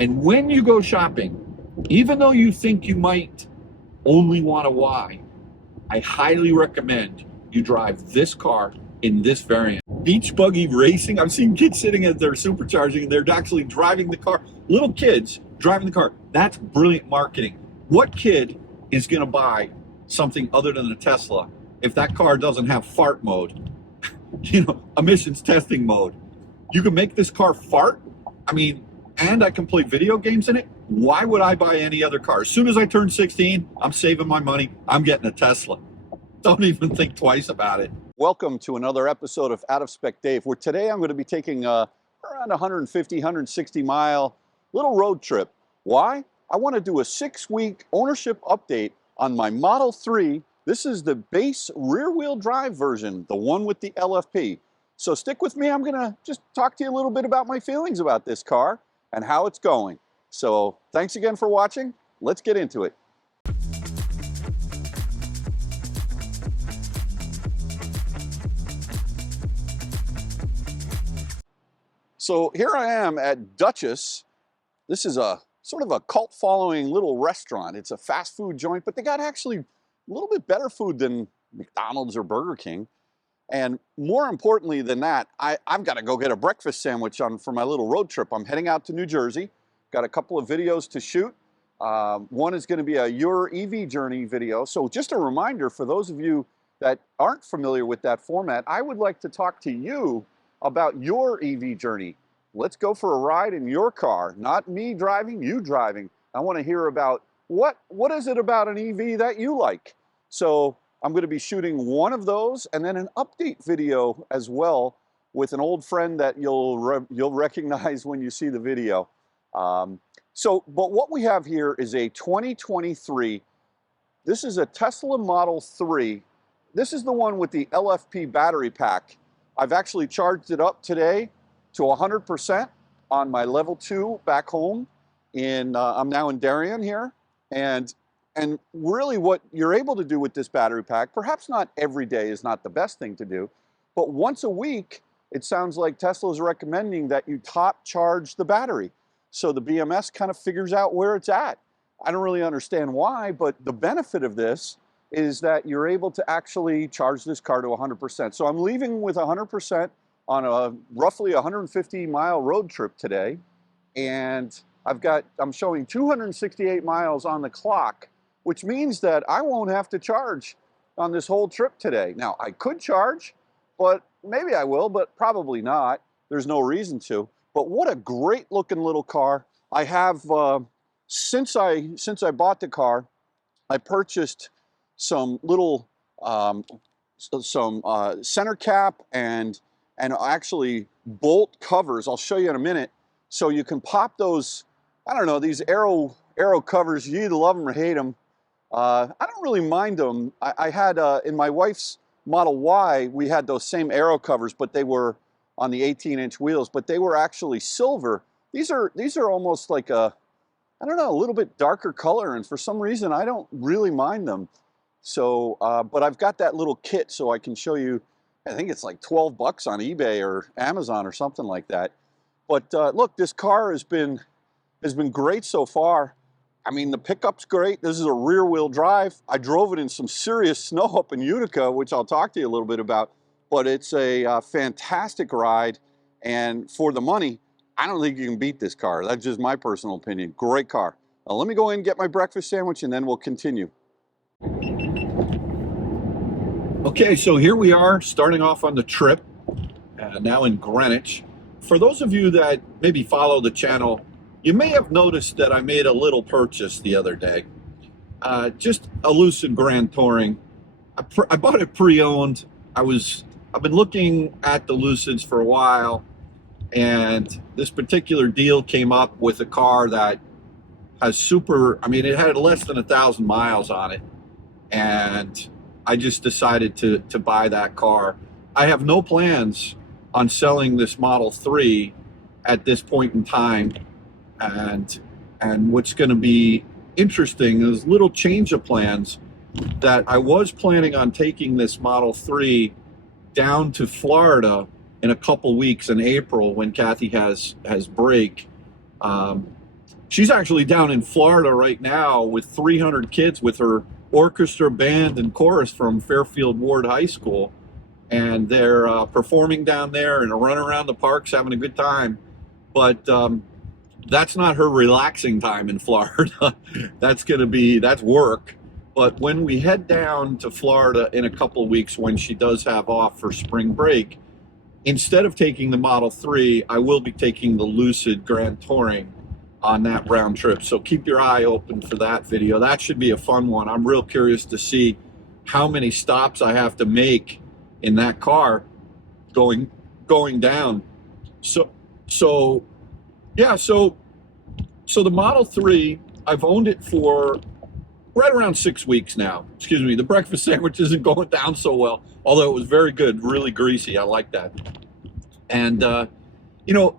And when you go shopping, even though you think you might only want a Y, I highly recommend you drive this car in this variant. Beach buggy racing. I've seen kids sitting at their supercharging and they're actually driving the car. Little kids driving the car. That's brilliant marketing. What kid is going to buy something other than a Tesla if that car doesn't have fart mode? Emissions testing mode. You can make this car fart. And I can play video games in it. Why would I buy any other car? As soon as I turn 16, I'm saving my money. I'm getting a Tesla. Don't even think twice about it. Welcome to another episode of Out of Spec Dave, where today I'm going to be taking around 150, 160 mile little road trip. Why? I want to do a 6-week ownership update on my Model 3. This is the base rear-wheel drive version, the one with the LFP. So stick with me. I'm going to just talk to you a little bit about my feelings about this car and how it's going. So thanks again for watching. Let's get into it. So here I am at Duchess. This is a sort of a cult following little restaurant. It's a fast food joint, but they got actually a little bit better food than McDonald's or Burger King. And more importantly than that, I've got to go get a breakfast sandwich for my little road trip. I'm heading out to New Jersey. Got a couple of videos to shoot. One is going to be a Your EV Journey video. So just a reminder for those of you that aren't familiar with that format, I would like to talk to you about your EV journey. Let's go for a ride in your car, not me driving, you driving. I want to hear about what is it about an EV that you like. So I'm going to be shooting one of those and then an update video as well with an old friend that you'll recognize when you see the video. But what we have here is a 2023. This is a Tesla Model 3. This is the one with the LFP battery pack. I've actually charged it up today to 100% on my level 2 back home. I'm now in Darien here. And really what you're able to do with this battery pack, perhaps not every day is not the best thing to do, but once a week, it sounds like Tesla is recommending that you top charge the battery. So the BMS kind of figures out where it's at. I don't really understand why, but the benefit of this is that you're able to actually charge this car to 100%. So I'm leaving with 100% on a roughly 150 mile road trip today. And I'm showing 268 miles on the clock, which means that I won't have to charge on this whole trip today. Now, I could charge, but maybe I will, but probably not. There's no reason to. But what a great looking little car. I have, since I bought the car, I purchased some little, center cap and actually bolt covers. I'll show you in a minute. So you can pop those, I don't know, these aero covers. You either love them or hate them. I don't really mind them. I had, in my wife's Model Y, we had those same aero covers, but they were on the 18-inch wheels, but they were actually silver. These are almost like a little bit darker color, and for some reason, I don't really mind them. So, but I've got that little kit so I can show you. I think it's like 12 bucks on eBay or Amazon or something like that. But look, this car has been great so far. The pickup's great. This is a rear-wheel drive. I drove it in some serious snow up in Utica, which I'll talk to you a little bit about. But it's a fantastic ride, and for the money, I don't think you can beat this car. That's just my personal opinion. Great car. Now, let me go in and get my breakfast sandwich, and then we'll continue. Okay, so here we are, starting off on the trip, now in Greenwich. For those of you that maybe follow the channel, you may have noticed that I made a little purchase the other day. Just a Lucid Grand Touring. I bought it pre-owned. I've been looking at the Lucids for a while, and this particular deal came up with a car that has it had less than 1,000 miles on it, and I just decided to buy that car. I have no plans on selling this Model 3 at this point in time, and what's going to be interesting is a little change of plans, that I was planning on taking this Model 3 down to Florida in a couple weeks in April when Kathy has break, She's actually down in Florida right now with 300 kids with her orchestra, band, and chorus from Fairfield Ward High School. And they're performing down there and running around the parks, having a good time. But that's not her relaxing time in Florida. That's work. But when we head down to Florida in a couple of weeks, when she does have off for spring break, instead of taking the Model 3, I will be taking the Lucid Grand Touring on that round trip. So keep your eye open for that video. That should be a fun one. I'm real curious to see how many stops I have to make in that car going down. So the Model 3, I've owned it for right around 6 weeks now. Excuse me, the breakfast sandwich isn't going down so well, although it was very good, really greasy. I like that. And you know,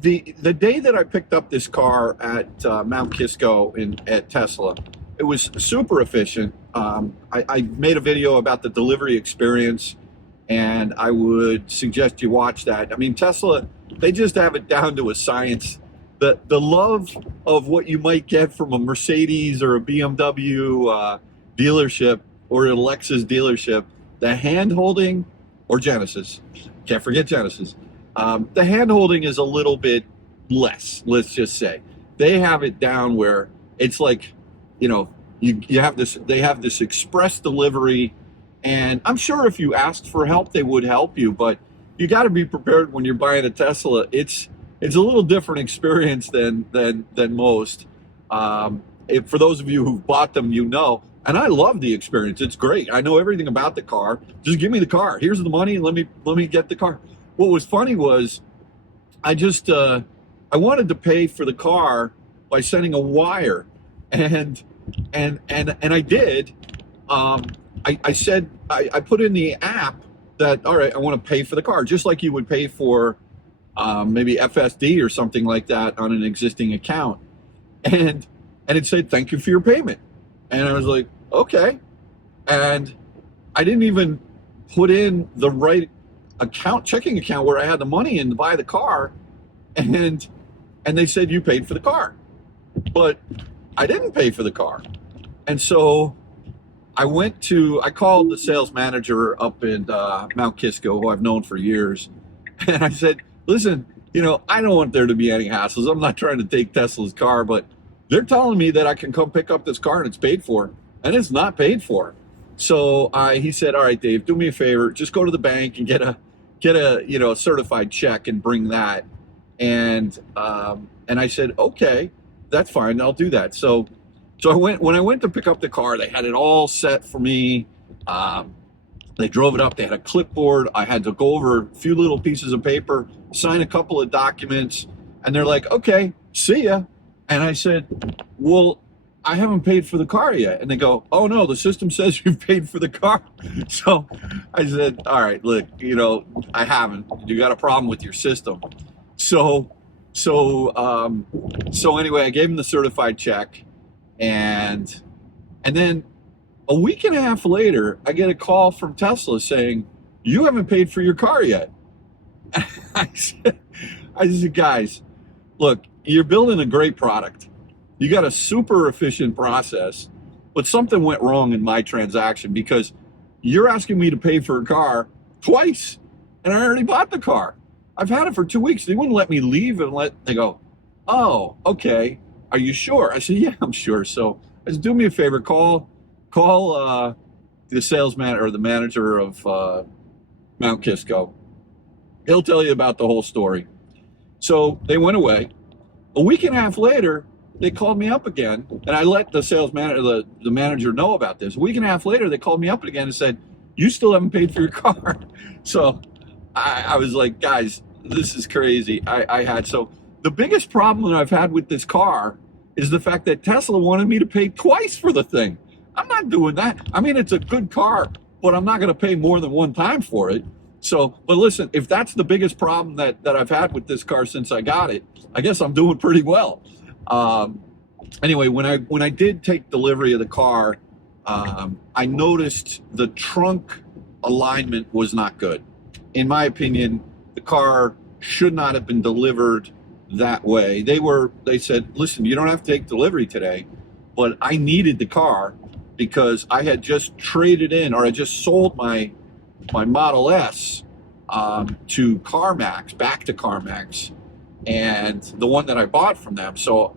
the day that I picked up this car at Mount Kisco at Tesla, it was super efficient. I made a video about the delivery experience, and I would suggest you watch that. I mean, Tesla, they just have it down to a science. The love of what you might get from a Mercedes or a BMW dealership or a Lexus dealership, the hand-holding, or Genesis, can't forget Genesis. The hand-holding is a little bit less, let's just say. They have it down where it's like, you know, you have this, they have this express delivery, and I'm sure if you asked for help, they would help you, but you got to be prepared when you're buying a Tesla. It's a little different experience than most. For those of you who've bought them, you know, and I love the experience. It's great. I know everything about the car. Just give me the car. Here's the money. Let me get the car. What was funny was I wanted to pay for the car by sending a wire, and I did. I said I put in the app that, all right, I want to pay for the car, just like you would pay for maybe FSD or something like that on an existing account. And it said, thank you for your payment. And I was like, okay. And I didn't even put in the right checking account where I had the money in to buy the car. And they said, you paid for the car. But I didn't pay for the car. And so I called the sales manager up in Mount Kisco, who I've known for years. And I said, listen, you know, I don't want there to be any hassles. I'm not trying to take Tesla's car, but they're telling me that I can come pick up this car and it's paid for, and it's not paid for. So he said, all right, Dave, do me a favor. Just go to the bank and get a you know, certified check and bring that. And I said, okay, that's fine. I'll do that. So when I went to pick up the car, they had it all set for me. They drove it up. They had a clipboard. I had to go over a few little pieces of paper, sign a couple of documents, and they're like, okay, see ya. And I said, well, I haven't paid for the car yet. And they go, oh no, the system says you've paid for the car. So I said, all right, look, you know, I haven't. You got a problem with your system. So anyway, I gave him the certified check, and then a week and a half later, I get a call from Tesla saying, you haven't paid for your car yet. I said, guys, look, you're building a great product. You got a super efficient process, but something went wrong in my transaction, because you're asking me to pay for a car twice, and I already bought the car. I've had it for 2 weeks. They wouldn't let me leave, and they go, oh, okay. Are you sure? I said, yeah, I'm sure. So I said, do me a favor, call the salesman or the manager of Mount Kisco. He'll tell you about the whole story. So they went away. A week and a half later, they called me up again, and I let the sales manager, the manager know about this. A week and a half later, they called me up again and said, you still haven't paid for your car. So I was like, guys, this is crazy. So the biggest problem that I've had with this car is the fact that Tesla wanted me to pay twice for the thing. I'm not doing that. I mean, it's a good car, but I'm not going to pay more than one time for it. So, but listen, if that's the biggest problem that I've had with this car since I got it, I guess I'm doing pretty well. Anyway, when I did take delivery of the car, I noticed the trunk alignment was not good. In my opinion, the car should not have been delivered that way. They said, listen, you don't have to take delivery today, but I needed the car because I had just traded in, or I just sold my Model S to CarMax, back to CarMax, and the one that I bought from them. So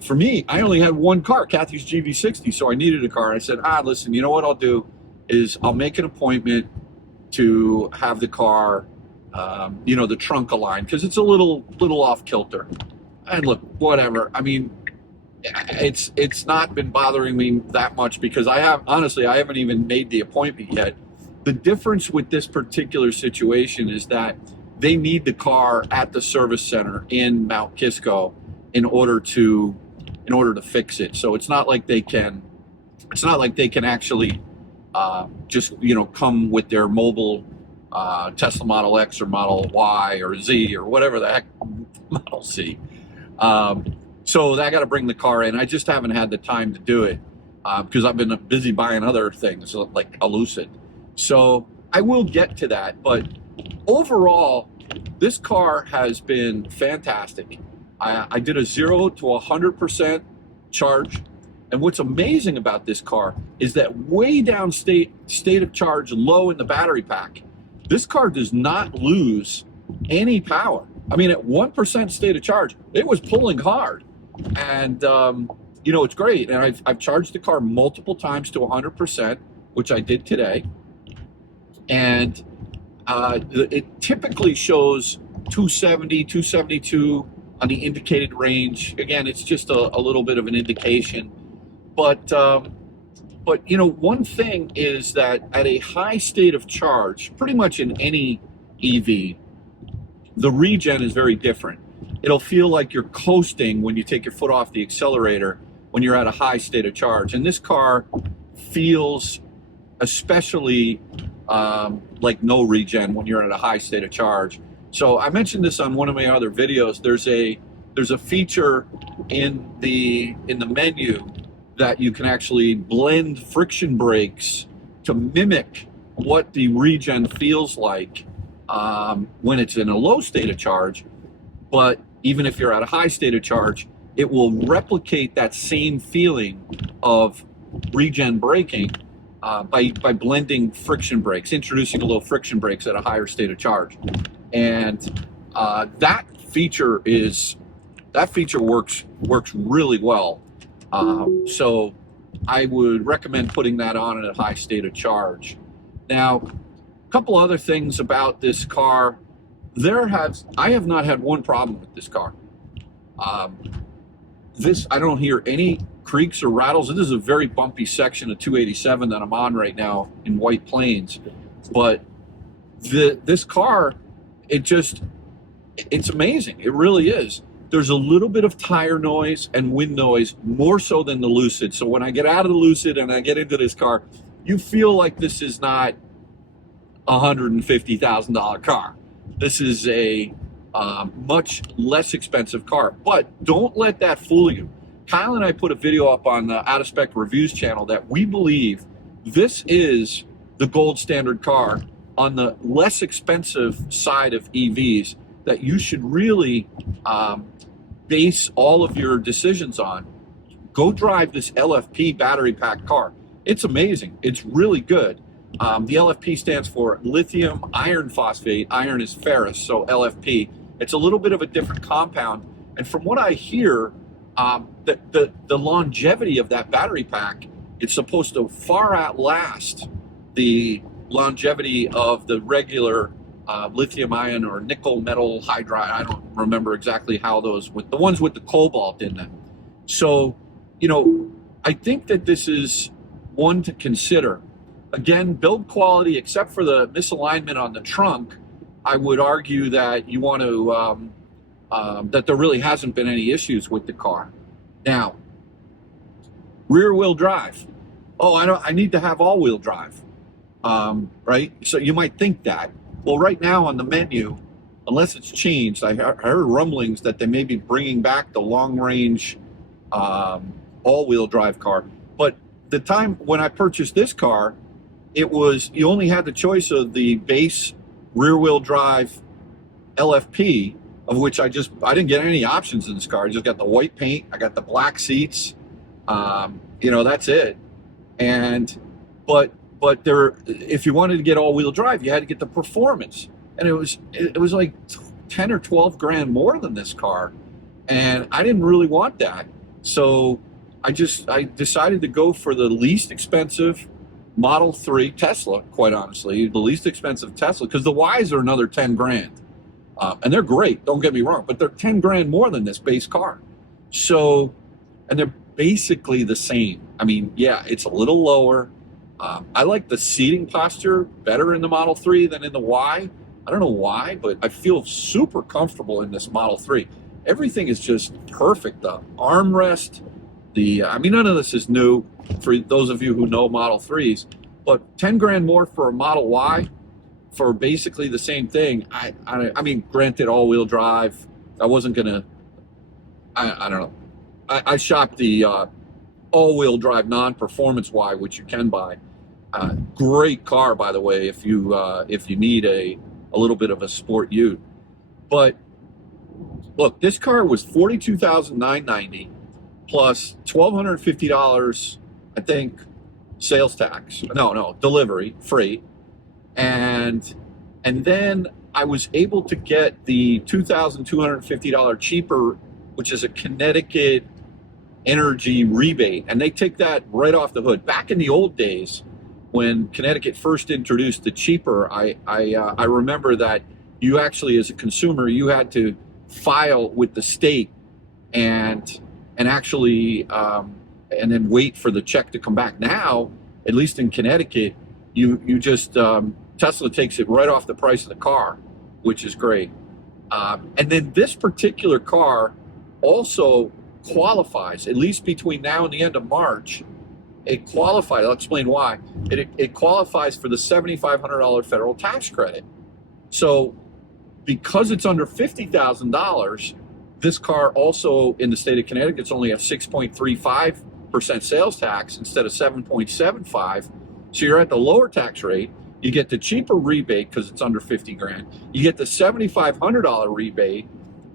for me, I only had one car, Kathy's GV60, so I needed a car. I said, listen, you know what I'll do is I'll make an appointment to have the car, the trunk aligned, because it's a little off kilter. And look, whatever. I mean, it's not been bothering me that much because honestly, I haven't even made the appointment yet. The difference with this particular situation is that they need the car at the service center in Mount Kisco in order to fix it. So it's not like they can actually just come with their mobile Tesla Model X or Model Y or Z or whatever the heck, Model C. So I got to bring the car in. I just haven't had the time to do it because I've been busy buying other things like a Lucid. So I will get to that, but overall, this car has been fantastic. I did a 0 to 100% charge, and what's amazing about this car is that way down state of charge, low in the battery pack, this car does not lose any power. I mean, at 1% state of charge, it was pulling hard, and it's great. And I've charged the car multiple times to 100%, which I did today. And it typically shows 270, 272 on the indicated range. Again, it's just a little bit of an indication. But one thing is that at a high state of charge, pretty much in any EV, the regen is very different. It'll feel like you're coasting when you take your foot off the accelerator when you're at a high state of charge. And this car feels especially like no regen when you're at a high state of charge. So I mentioned this on one of my other videos. There's a feature in the menu that you can actually blend friction brakes to mimic what the regen feels like when it's in a low state of charge. But even if you're at a high state of charge, it will replicate that same feeling of regen braking by blending friction brakes, introducing a little friction brakes at a higher state of charge. And that feature works really well. So I would recommend putting that on at a high state of charge. Now, a couple other things about this car. I have not had one problem with this car. I don't hear any creaks or rattles. This is a very bumpy section of 287 that I'm on right now in White Plains. But this car, it's amazing. It really is. There's a little bit of tire noise and wind noise, more so than the Lucid. So when I get out of the Lucid and I get into this car, you feel like this is not a $150,000 car. This is a much less expensive car, but don't let that fool you. Kyle and I put a video up on the Out of Spec Reviews channel that we believe this is the gold standard car on the less expensive side of EVs that you should really base all of your decisions on. Go drive this LFP battery pack car. It's amazing. It's really good. The LFP stands for lithium iron phosphate. Iron is ferrous, so LFP. It's a little bit of a different compound. And from what I hear, the longevity of that battery pack, it's supposed to far outlast the longevity of the regular lithium ion or nickel metal hydride. I don't remember exactly how those, with the ones with the cobalt in them. So, I think that this is one to consider. Again, build quality, except for the misalignment on the trunk, I would argue that you want to, that there really hasn't been any issues with the car. Now, rear wheel drive. Oh, I need to have all wheel drive, right? So you might think that. Well, right now on the menu, unless it's changed, I heard rumblings that they may be bringing back the long range all-wheel drive car. But the time when I purchased this car, you only had the choice of the base rear-wheel drive LFP of which I didn't get any options in this car. I just got the white paint, I got the black seats, you know, that's it. And but there, if you wanted to get all-wheel drive, you had to get the performance, and it was like 10 or 12 grand more than this car, and I didn't really want that. So I decided to go for the least expensive Model 3 Tesla, quite honestly, the least expensive Tesla, because the Ys are another 10 grand. And they're great, don't get me wrong, but they're 10 grand more than this base car. So, and they're basically the same. I mean, yeah, it's a little lower. I like the seating posture better in the Model 3 than in the Y. I don't know why, but I feel super comfortable in this Model 3. Everything is just perfect. The armrest, I mean, none of this is new for those of you who know Model 3s, but 10 grand more for a Model Y for basically the same thing. I mean, granted, all-wheel drive, I wasn't gonna, I don't know. I shopped the all-wheel drive non-performance Y, which you can buy. Great car, by the way, if you need a little bit of a sport ute. But look, this car was $42,990 plus $1,250, I think, sales tax. No, delivery, freight. And then I was able to get the $2,250 cheaper, which is a Connecticut energy rebate, and they take that right off the hood. Back in the old days, when Connecticut first introduced the cheaper, I remember that you actually, as a consumer, you had to file with the state and actually and then wait for the check to come back. Now, at least in Connecticut, you just Tesla takes it right off the price of the car, which is great. And then this particular car also qualifies, at least between now and the end of March, it qualifies. I'll explain why. It qualifies for the $7,500 federal tax credit. So because it's under $50,000, this car also in the state of Connecticut, it's only a 6.35% sales tax instead of 7.75. So you're at the lower tax rate. You get the cheaper rebate because it's under 50 grand. You get the $7,500 rebate.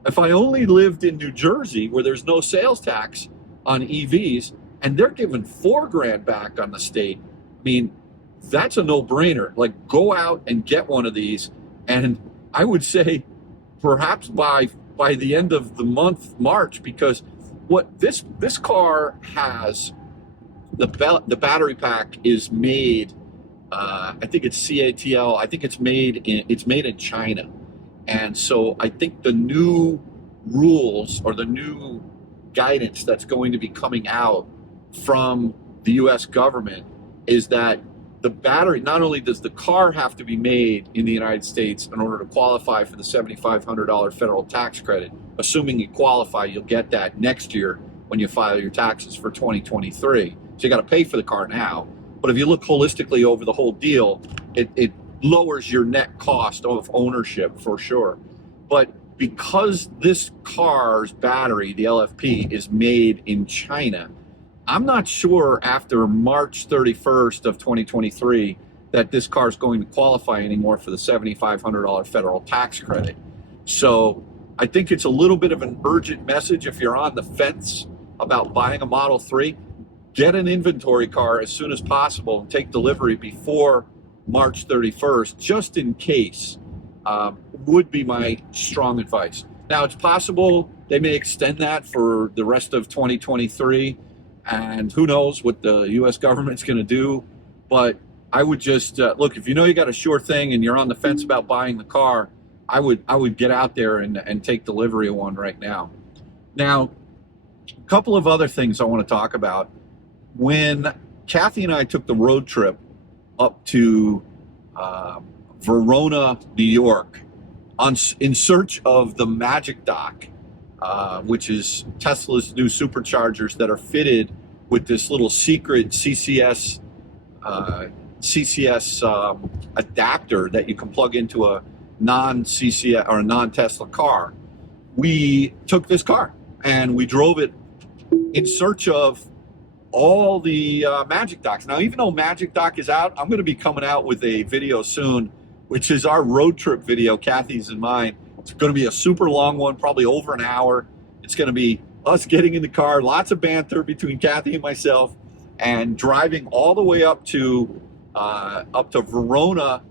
If I only lived in New Jersey where there's no sales tax on EVs and they're giving 4 grand back on the state, I mean, that's a no-brainer. Like, go out and get one of these. And I would say perhaps by the end of the month, March, because what this car has, the battery pack is made, I think it's CATL. I think it's made in China, and so I think the new rules or the new guidance that's going to be coming out from the U.S. government is that the battery, not only does the car have to be made in the United States in order to qualify for the $7,500 federal tax credit, assuming you qualify, you'll get that next year when you file your taxes for 2023. So you got to pay for the car now. But if you look holistically over the whole deal, it lowers your net cost of ownership for sure. But because this car's battery, the LFP, is made in China, I'm not sure after March 31st of 2023 that this car is going to qualify anymore for the $7,500 federal tax credit. So I think it's a little bit of an urgent message if you're on the fence about buying a Model 3. Get an inventory car as soon as possible and take delivery before March 31st, just in case, would be my strong advice. Now, it's possible they may extend that for the rest of 2023, and who knows what the U.S. government's going to do. But I would just, look, if you know you got a sure thing and you're on the fence about buying the car, I would get out there and take delivery of one right now. Now, a couple of other things I want to talk about. When Kathy and I took the road trip up to Verona, New York, in search of the Magic Dock, which is Tesla's new superchargers that are fitted with this little secret CCS adapter that you can plug into a non-CCS or a non-Tesla car. We took this car and we drove it in search of all the Magic Docks. Now, even though Magic Dock is out, I'm going to be coming out with a video soon, which is our road trip video, Kathy's and mine, It's going to be a super long one, probably over an hour. It's going to be us getting in the car, lots of banter between Kathy and myself, and driving all the way up to Verona,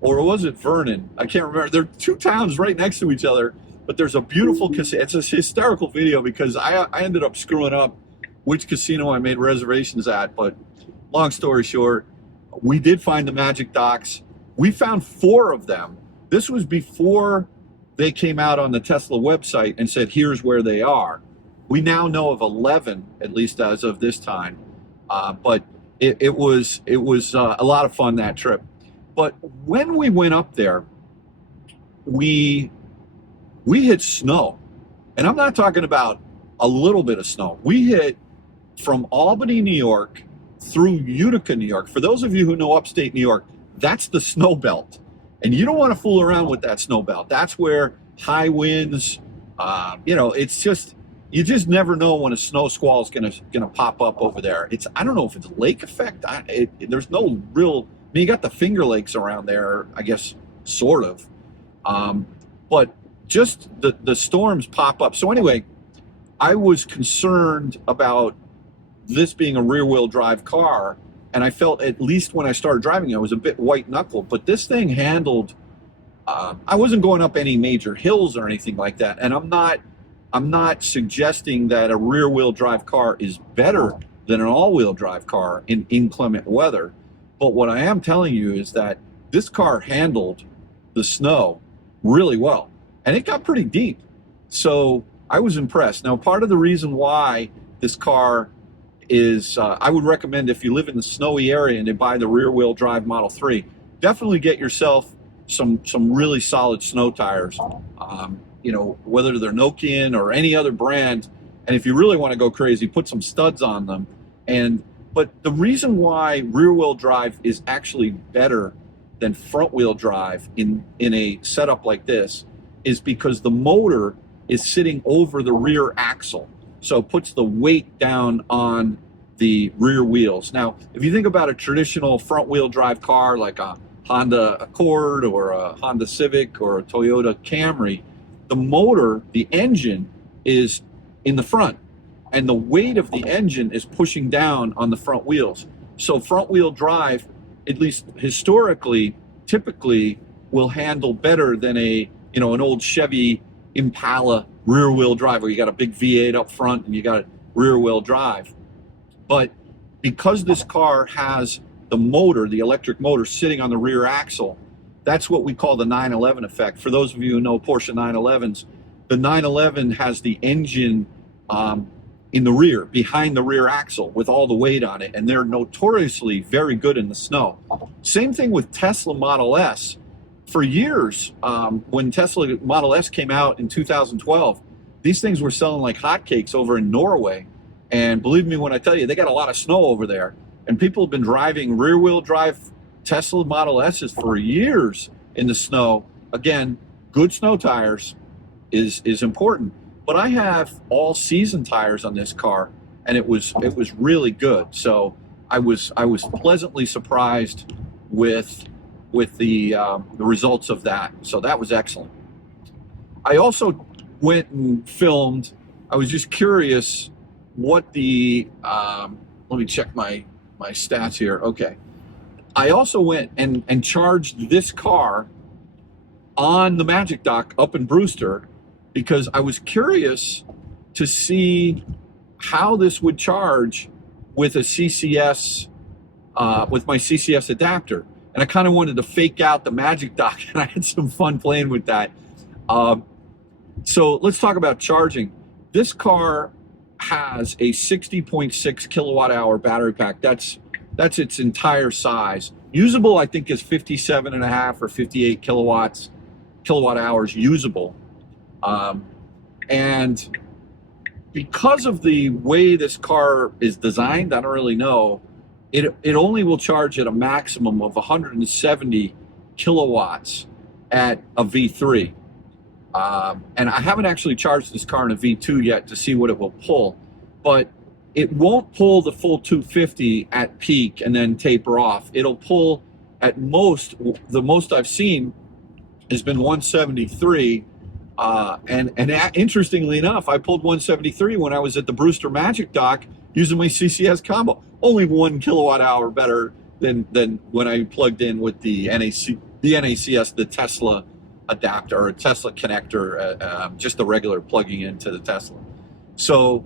or was it Vernon? I can't remember. They're two towns right next to each other, but there's a beautiful casino. It's a hysterical video because I ended up screwing up which casino I made reservations at, but long story short, we did find the Magic Docks. We found 4 of them. This was before they came out on the Tesla website and said, here's where they are. We now know of 11, at least as of this time. But it was a lot of fun, that trip. But when we went up there, we hit snow. And I'm not talking about a little bit of snow. We hit from Albany, New York, through Utica, New York. For those of you who know upstate New York, that's the snow belt. And you don't want to fool around with that snow belt. That's where high winds, it's just, you just never know when a snow squall is gonna pop up over there. I don't know if it's lake effect. There's no real, you got the Finger Lakes around there, I guess, sort of. But just the storms pop up. So anyway, I was concerned about this being a rear-wheel drive car, and I felt, at least when I started driving it, I was a bit white-knuckled. But this thing handled, I wasn't going up any major hills or anything like that, and I'm not suggesting that a rear-wheel drive car is better than an all-wheel drive car in inclement weather. But what I am telling you is that this car handled the snow really well, and it got pretty deep. So I was impressed. Now, part of the reason why this car is, I would recommend, if you live in the snowy area and you buy the rear-wheel drive Model 3, definitely get yourself some really solid snow tires. Whether they're Nokian or any other brand, and if you really want to go crazy, put some studs on them. But the reason why rear-wheel drive is actually better than front-wheel drive in a setup like this is because the motor is sitting over the rear axle. So it puts the weight down on the rear wheels. Now, if you think about a traditional front-wheel drive car like a Honda Accord or a Honda Civic or a Toyota Camry, the motor, the engine, is in the front, and the weight of the engine is pushing down on the front wheels. So front-wheel drive, at least historically, typically will handle better than an old Chevy Impala rear-wheel drive, where you got a big V8 up front and you got a rear-wheel drive. But because this car has the motor, the electric motor, sitting on the rear axle, that's what we call the 911 effect. For those of you who know Porsche 911s, the 911 has the engine in the rear, behind the rear axle, with all the weight on it, and they're notoriously very good in the snow. Same thing with Tesla Model S. For years, when Tesla Model S came out in 2012, these things were selling like hotcakes over in Norway. And believe me when I tell you, they got a lot of snow over there. And people have been driving rear-wheel drive Tesla Model S's for years in the snow. Again, good snow tires is important. But I have all-season tires on this car, and it was really good. So I was pleasantly surprised with the results of that. So that was excellent. I also went and filmed. I was just curious what the let me check my stats here. Okay, I also went and charged this car on the Magic Dock up in Brewster, because I was curious to see how this would charge with a CCS, with my CCS adapter. And I kind of wanted to fake out the Magic Dock, and I had some fun playing with that. So let's talk about charging. This car has a 60.6 kilowatt hour battery pack. That's its entire size. Usable, I think, is 57.5 or 58 kilowatt hours usable. And because of the way this car is designed, I don't really know, it only will charge at a maximum of 170 kilowatts at a V3. And I haven't actually charged this car in a V2 yet to see what it will pull, but it won't pull the full 250 at peak and then taper off. It'll pull at most, the most I've seen has been 173, Interestingly enough, I pulled 173 when I was at the Brewster Magic Dock using my CCS combo. Only 1 kilowatt hour better than when I plugged in with the NACS, the Tesla adapter or Tesla connector, just the regular plugging into the Tesla. So,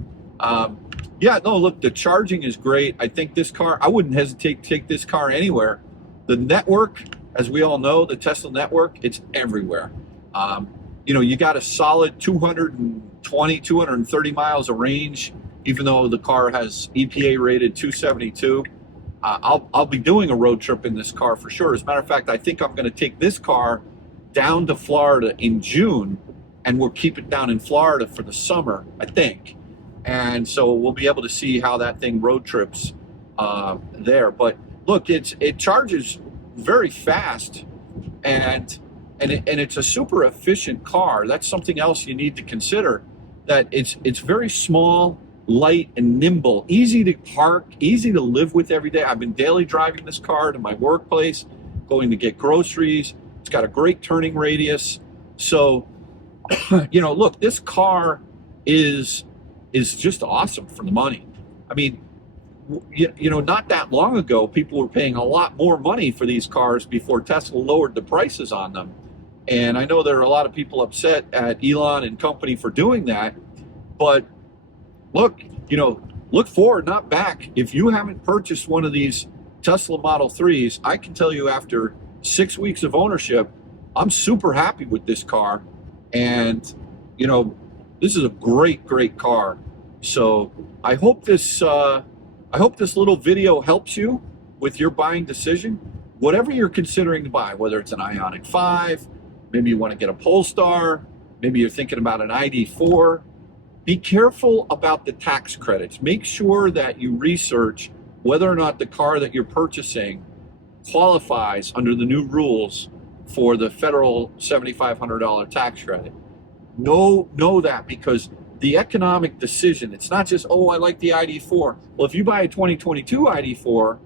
yeah, no, look, the charging is great. I think this car, I wouldn't hesitate to take this car anywhere. The network, as we all know, the Tesla network, it's everywhere. You know, you got a solid 220, 230 miles of range, even though the car has EPA rated 272. I'll be doing a road trip in this car for sure. As a matter of fact, I think I'm going to take this car down to Florida in June, and we'll keep it down in Florida for the summer, I think. And so we'll be able to see how that thing road trips there. But look, it charges very fast, and it's a super efficient car. That's something else you need to consider, that it's very small, light, and nimble, easy to park, easy to live with every day. I've been daily driving this car to my workplace, going to get groceries. It's got a great turning radius. So, you know, look, this car is just awesome for the money. I mean, you know, not that long ago, people were paying a lot more money for these cars before Tesla lowered the prices on them. And I know there are a lot of people upset at Elon and company for doing that. But look, you know, look forward, not back. If you haven't purchased one of these Tesla Model 3s, I can tell you after 6 weeks of ownership, I'm super happy with this car. And, you know, this is a great, great car. So I hope this little video helps you with your buying decision. Whatever you're considering to buy, whether it's an Ioniq 5, maybe you want to get a Polestar, maybe you're thinking about an ID4, be careful about the tax credits. Make sure that you research whether or not the car that you're purchasing qualifies under the new rules for the federal $7,500 tax credit. Know that, because the economic decision, it's not just, oh, I like the ID4. Well, if you buy a 2022 ID4,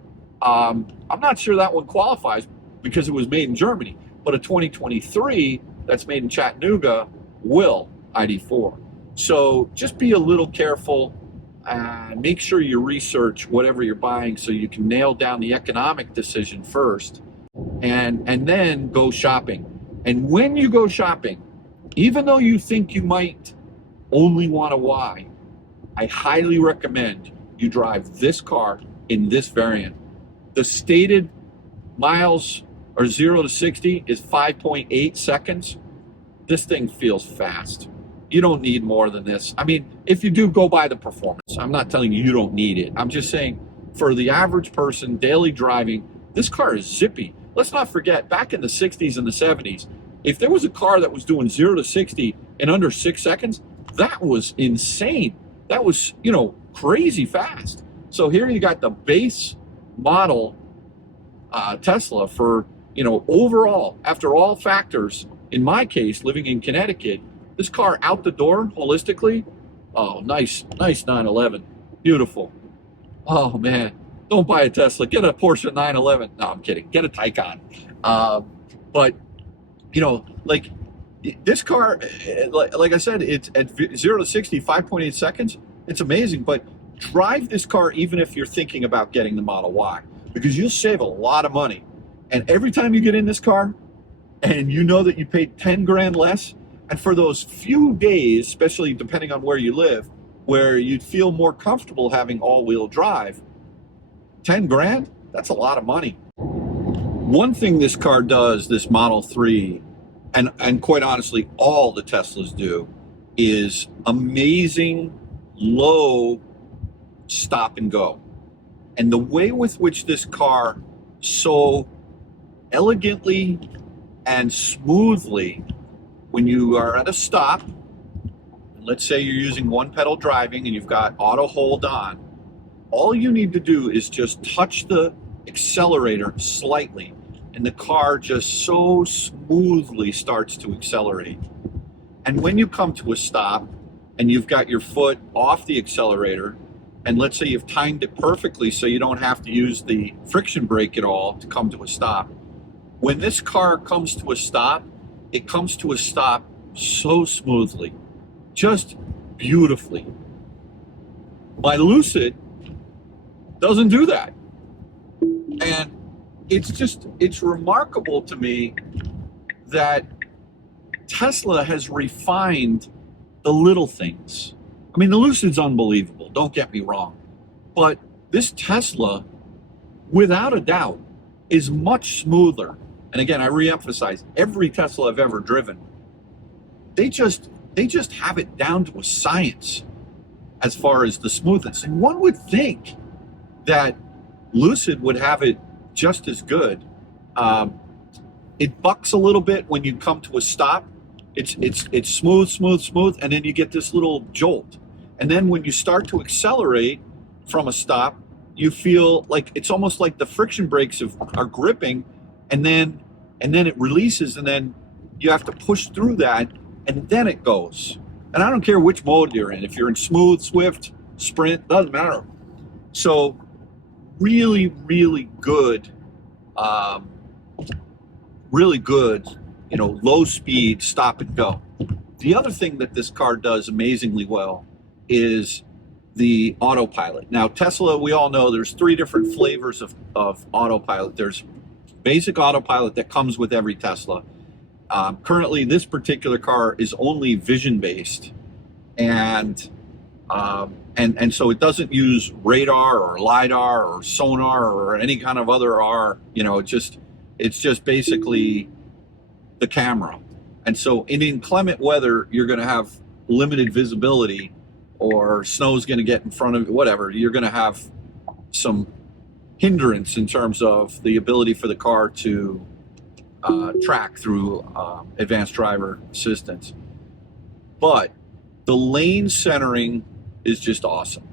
I'm not sure that one qualifies because it was made in Germany. But a 2023 that's made in Chattanooga will, ID4. So just be a little careful and make sure you research whatever you're buying so you can nail down the economic decision first, and then go shopping. And when you go shopping, even though you think you might only want a Y, I highly recommend you drive this car in this variant. The stated miles or 0 to 60 is 5.8 seconds. This thing feels fast. You don't need more than this. I mean, if you do, go buy the performance. I'm not telling you don't need it. I'm just saying for the average person, daily driving, this car is zippy. Let's not forget, back in the 60s and the 70s, if there was a car that was doing 0 to 60 in under 6 seconds, that was insane. That was, you know, crazy fast. So here you got the base model Tesla for, you know, overall, after all factors, in my case, living in Connecticut, this car out the door, holistically, oh, nice 911, beautiful. Oh man, don't buy a Tesla, get a Porsche 911. No, I'm kidding, get a Taycan. But, you know, like this car, like I said, it's at 0 to 60, 5.8 seconds. It's amazing, but drive this car even if you're thinking about getting the Model Y, because you'll save a lot of money. And every time you get in this car and you know that you paid 10 grand less, and for those few days, especially depending on where you live, where you'd feel more comfortable having all-wheel drive, 10 grand, that's a lot of money. One thing this car does, this Model 3, and quite honestly, all the Teslas do, is amazing low stop and go. And the way with which this car so elegantly and smoothly, when you are at a stop, let's say you're using one pedal driving and you've got auto hold on, all you need to do is just touch the accelerator slightly and the car just so smoothly starts to accelerate. And when you come to a stop and you've got your foot off the accelerator, and let's say you've timed it perfectly so you don't have to use the friction brake at all to come to a stop, when this car comes to a stop, it comes to a stop so smoothly, just beautifully. My Lucid doesn't do that. And it's remarkable to me that Tesla has refined the little things. I mean, the Lucid's unbelievable, don't get me wrong. But this Tesla, without a doubt, is much smoother. And again, I reemphasize, every Tesla I've ever driven, they just have it down to a science as far as the smoothness. And one would think that Lucid would have it just as good. It bucks a little bit when you come to a stop. It's smooth, and then you get this little jolt. And then when you start to accelerate from a stop, you feel like it's almost like the friction brakes are gripping, and then it releases, and then you have to push through that, and then it goes. And I don't care which mode you're in. If you're in smooth, swift, sprint, doesn't matter. So really, really good, low speed stop and go. The other thing that this car does amazingly well is the autopilot. Now, Tesla, we all know there's 3 different flavors of autopilot. There's basic autopilot that comes with every Tesla. Currently, this particular car is only vision-based, and so it doesn't use radar or LiDAR or sonar or any kind of other R. It's just basically the camera. And so in inclement weather, you're going to have limited visibility, or snow's going to get in front of it, whatever. You're going to have some hindrance in terms of the ability for the car to track through advanced driver assistance. But the lane centering is just awesome.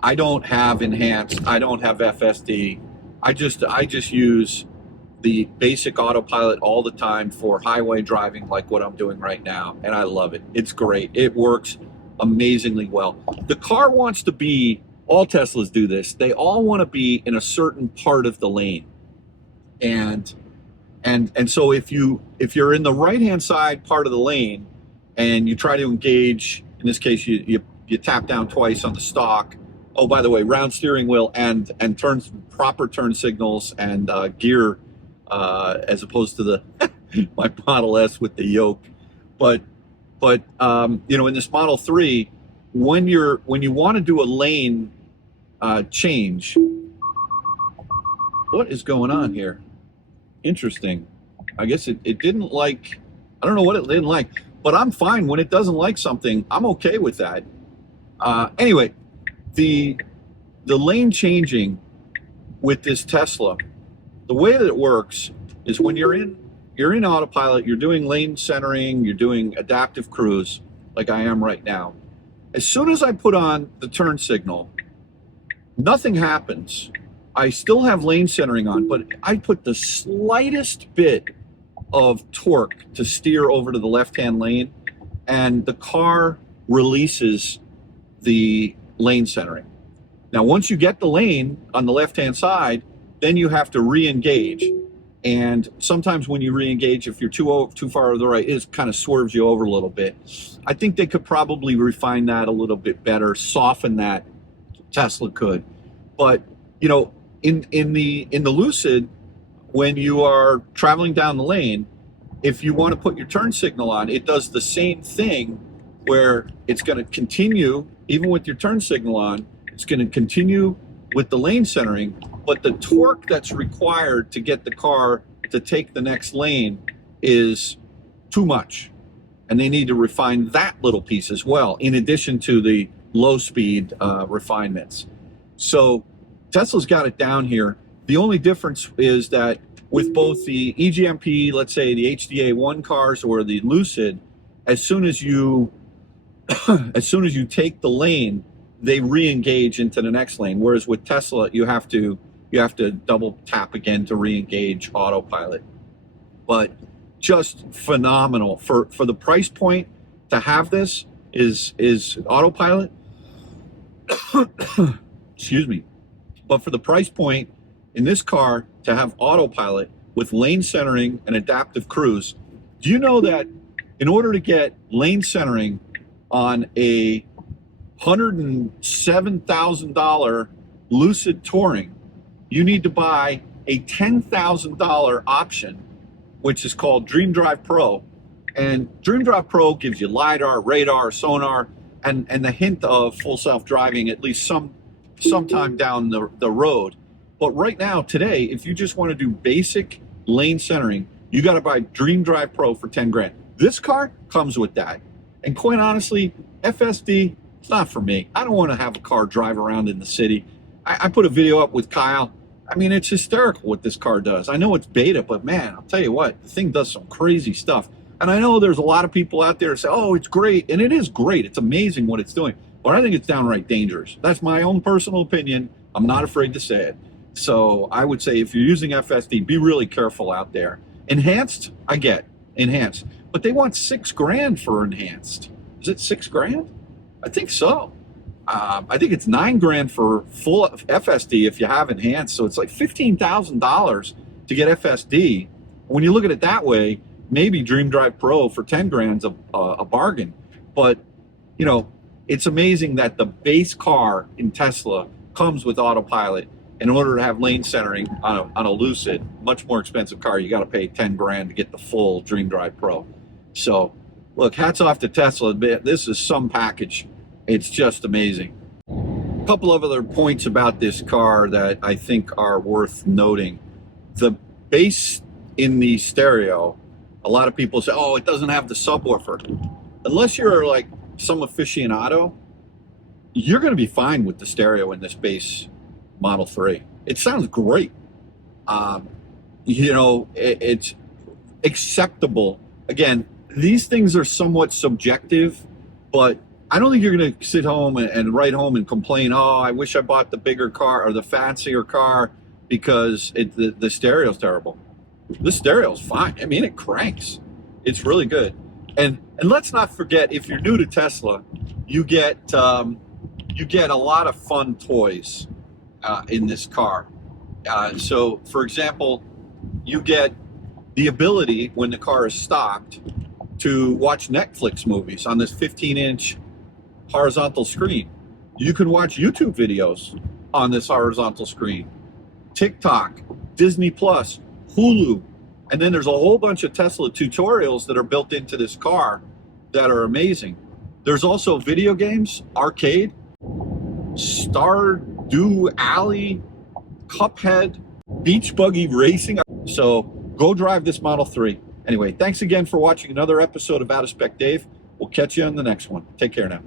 I don't have enhanced, I don't have FSD. I just use the basic autopilot all the time for highway driving, like what I'm doing right now, and I love it. It's great. It works amazingly well. The car wants to be, all Teslas do this, they all want to be in a certain part of the lane. And so if you're in the right-hand side part of the lane and you try to engage, in this case you tap down twice on the stalk. Oh, by the way, round steering wheel and proper turn signals and gear, as opposed to the my Model S with the yoke. But in this Model 3, when you want to do a lane change, what is going on here? Interesting. I guess it didn't like, I don't know what it didn't like, but I'm fine when it doesn't like something. I'm okay with that. Anyway, the lane changing with this Tesla, the way that it works is when you're in autopilot, you're doing lane centering, you're doing adaptive cruise, like I am right now. As soon as I put on the turn signal, nothing happens. I still have lane centering on, but I put the slightest bit of torque to steer over to the left-hand lane, and the car releases the lane centering. Now, once you get the lane on the left-hand side, then you have to re-engage. And sometimes when you re-engage, if you're too far to the right, it kind of swerves you over a little bit. I think they could probably refine that a little bit better, soften that. Tesla could. But, in the Lucid, when you are traveling down the lane, if you want to put your turn signal on, it does the same thing, where it's going to continue, even with your turn signal on, it's going to continue with the lane centering, but the torque that's required to get the car to take the next lane is too much. And they need to refine that little piece as well, in addition to the low speed refinements. So Tesla's got it down here. The only difference is that with both the EGMP, let's say the HDA1 cars or the Lucid, as soon as you take the lane, they re-engage into the next lane. Whereas with Tesla, you have to double tap again to re-engage autopilot. But just phenomenal for the price point to have this is autopilot. Excuse me. But for the price point in this car to have autopilot with lane centering and adaptive cruise, do you know that In order to get lane centering on a $107,000 Lucid Touring, you need to buy a $10,000 option, which is called Dream Drive Pro. And Dream Drive Pro gives you LiDAR, radar, sonar, and the hint of full self-driving at least sometime down the road. But right now, today, if you just want to do basic lane centering, you got to buy Dream Drive Pro for 10 grand. This car comes with that. And quite honestly, FSD, it's not for me. I don't want to have a car drive around in the city. I put a video up with Kyle. I mean, it's hysterical what this car does. I know it's beta, but man, I'll tell you what, the thing does some crazy stuff. And I know there's a lot of people out there that say, oh, it's great. And it is great. It's amazing what it's doing. But I think it's downright dangerous. That's my own personal opinion. I'm not afraid to say it. So I would say if you're using FSD, be really careful out there. Enhanced, I get enhanced. But they want $6 grand for enhanced. Is it $6 grand? I think so. I think it's $9 grand for full FSD if you have enhanced. So it's like $15,000 to get FSD. When you look at it that way, maybe Dream Drive Pro for 10 grand's a bargain. But, you know, it's amazing that the base car in Tesla comes with Autopilot. In order to have lane centering on a Lucid, much more expensive car, you got to pay 10 grand to get the full Dream Drive Pro. So, look, hats off to Tesla. This is some package. It's just amazing. A couple of other points about this car that I think are worth noting. The bass in the stereo, a lot of people say, oh, it doesn't have the subwoofer. Unless you're like some aficionado, you're going to be fine with the stereo in this base Model 3. It sounds great. You know, it's acceptable. Again, these things are somewhat subjective, but I don't think you're going to sit home and write home and complain, oh, I wish I bought the bigger car or the fancier car because the stereo's terrible. The stereo's fine. I mean, it cranks. It's really good. And let's not forget, if you're new to Tesla, you get a lot of fun toys in this car. So, for example, you get the ability, when the car is stopped, to watch Netflix movies on this 15-inch horizontal screen. You can watch YouTube videos on this horizontal screen. TikTok, Disney Plus, Hulu, and then there's a whole bunch of Tesla tutorials that are built into this car that are amazing. There's also video games, arcade, Stardew Alley, Cuphead, beach buggy racing. So go drive this Model 3. Anyway, thanks again for watching another episode of Out of Spec Dave. We'll catch you on the next one. Take care now.